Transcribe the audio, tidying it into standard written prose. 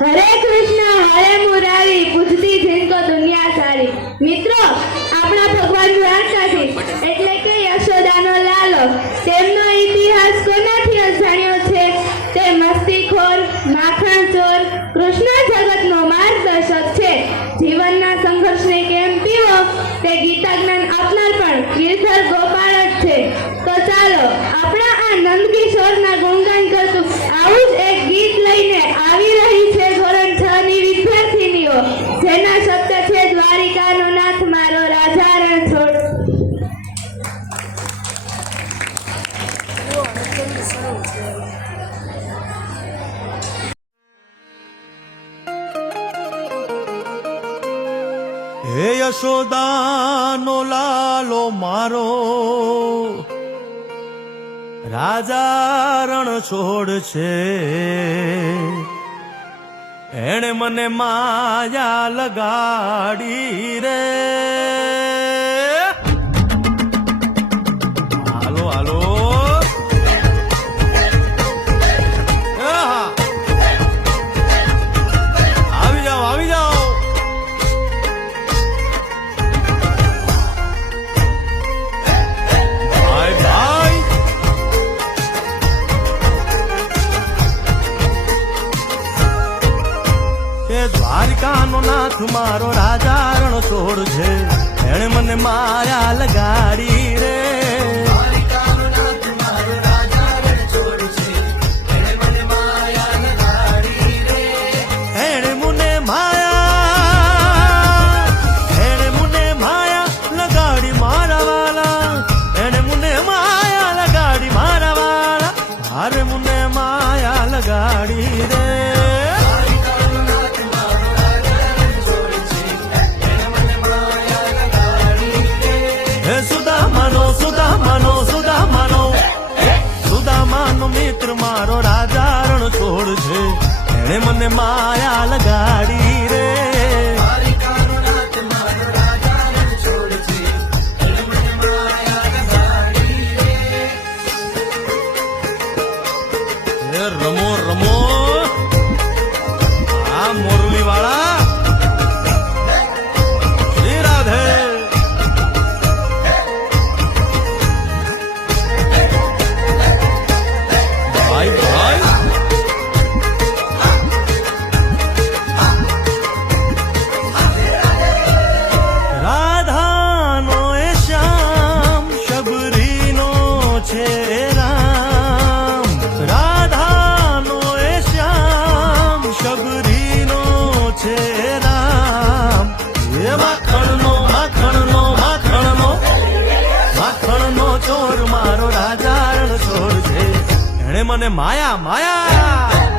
हरे कृष्ण हरे मुरारी पूजती जिनको दुनिया सारी। मित्रों, આપણા ભગવાન દ્વારકાથી એટલે કે યશોદાનો લાલો, તેમનો ઇતિહાસ કોનાથી અજાણ્યો છે? તે મસ્તીખોર, માખણચોર, કૃષ્ણ જગતનો માર્ગદર્શક છે। જીવનના સંઘર્ષને કેમ પીવો તે ગીતા જ્ઞાન આપનાર પણ ગિરધર ગોપાળ જ છે। તો ચાલો આપણા આ નંદકિશોરના ગુણગાન કરતું આવું જ એક ગીત લઈને આવી રહી છે ધોરણ 6 ની વિદ્યાર્થીનીઓ, જેના શબ્દ છે દ્વારિકાનો નાથ મારો રાજા રણછોડ। હે યશોદાનો લાલો મારો, રાજા રણછોડ છે। એણે મને માયા લગાડી રે। હાલો હાલો આવી જાઓ આવી જાઓ। દ્વારિકાનો નાથ મારો રાજા રણછોડ છે, એણે મને માયા લગાડી રે। દ્વારિકાનો નાથ મારો રાજા રણછોડ છે, એણે મને માયા લગાડી રે। એણે મને માયા લગાડી મારા વાલા, એણે મને માયા લગાડી મારા વાલા, હારે મને માયા લગાડી રે। સુદામાનો મિત્ર મારો રાજા રણછોડ છે, એણે મને માયા લગાડી રે। રમો રમો આ મોરલી વાળા, શ્રી રાધે। રાધાનો એ શ્યામ શબરીનો છે રામ, રાધાનો એ શ્યામ શબરીનો છે રામ। એ માખણનો માખણનો માખણનો માખણનો ચોર મારો રાજા રણછોડ છે, એણે મને માયા માયા